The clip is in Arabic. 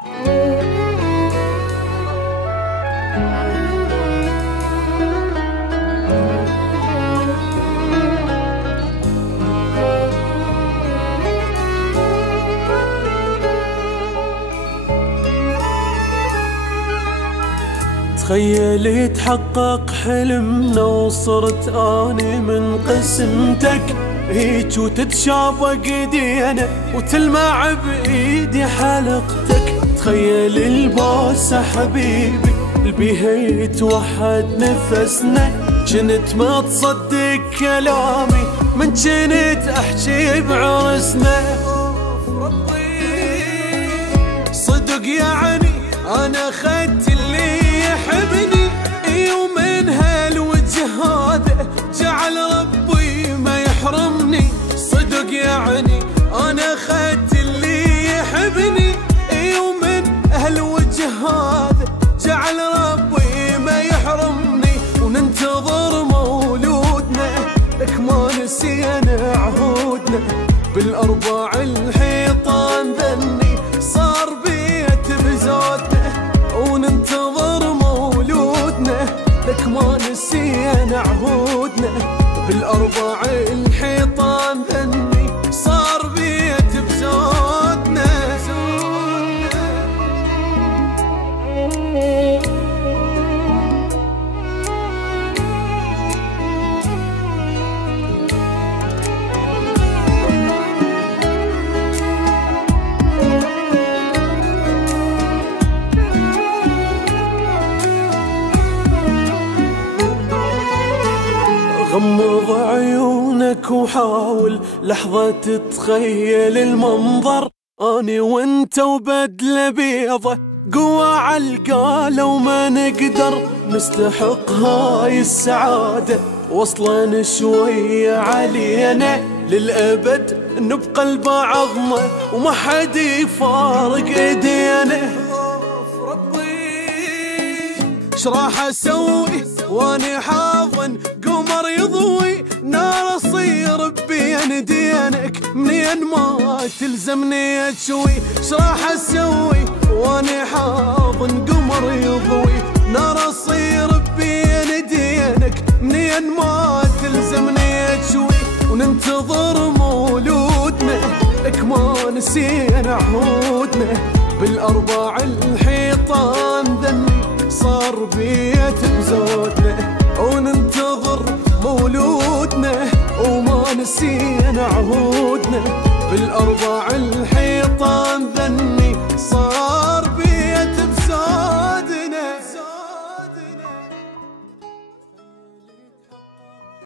تخيل يتحقق حلمنا وصرت اني من قسمتك هيج، وتتشابك ايدينا وتلمع بايدي حلقتك. تخيل البوسه حبيبي البيها يتوحد نفسنا، جنت ما تصدق كلامي من جنت احكي بعرسنا. صدق يعني انا خدت اللي يحبني، ومن هالوجه هذا جعل ربي ما يحرمني. صدق يعني انا خدت اللي يحبني، ومن هالوجه هذا جعل ربي ما يحرمني. وننتظر مولودنا لك ما نسينا عهودنا، بالاربع الحيطان ذني صار بيت بزودنا. وننتظر مولودنا لك ما نسينا عهودنا، بالاربع الحيطان ذني صار بيت بزودنا. غمض عيونك وحاول لحظة تتخيل المنظر، أني وانت وبدلة بيضة قوة عالقالة وما نقدر نستحق هاي السعادة. وصلا شوية علينا للأبد نبقى لبعضنا وما حد يفارق ايدينا. شراح اسوي واني حاضن قمر يضوي نار اصير بين دينك منين ما تلزمني تشوي. شراح اسوي واني حاضن قمر يضوي نار اصير بين دينك منين ما تلزمني تشوي. وننتظر مولودنا لك ما نسينا عهودنا، بالاربع الحيطان ذني صار بيت بزودنا. وننتظر مولودنا وما نسينا عهودنا، بالاربع الحيطان ذني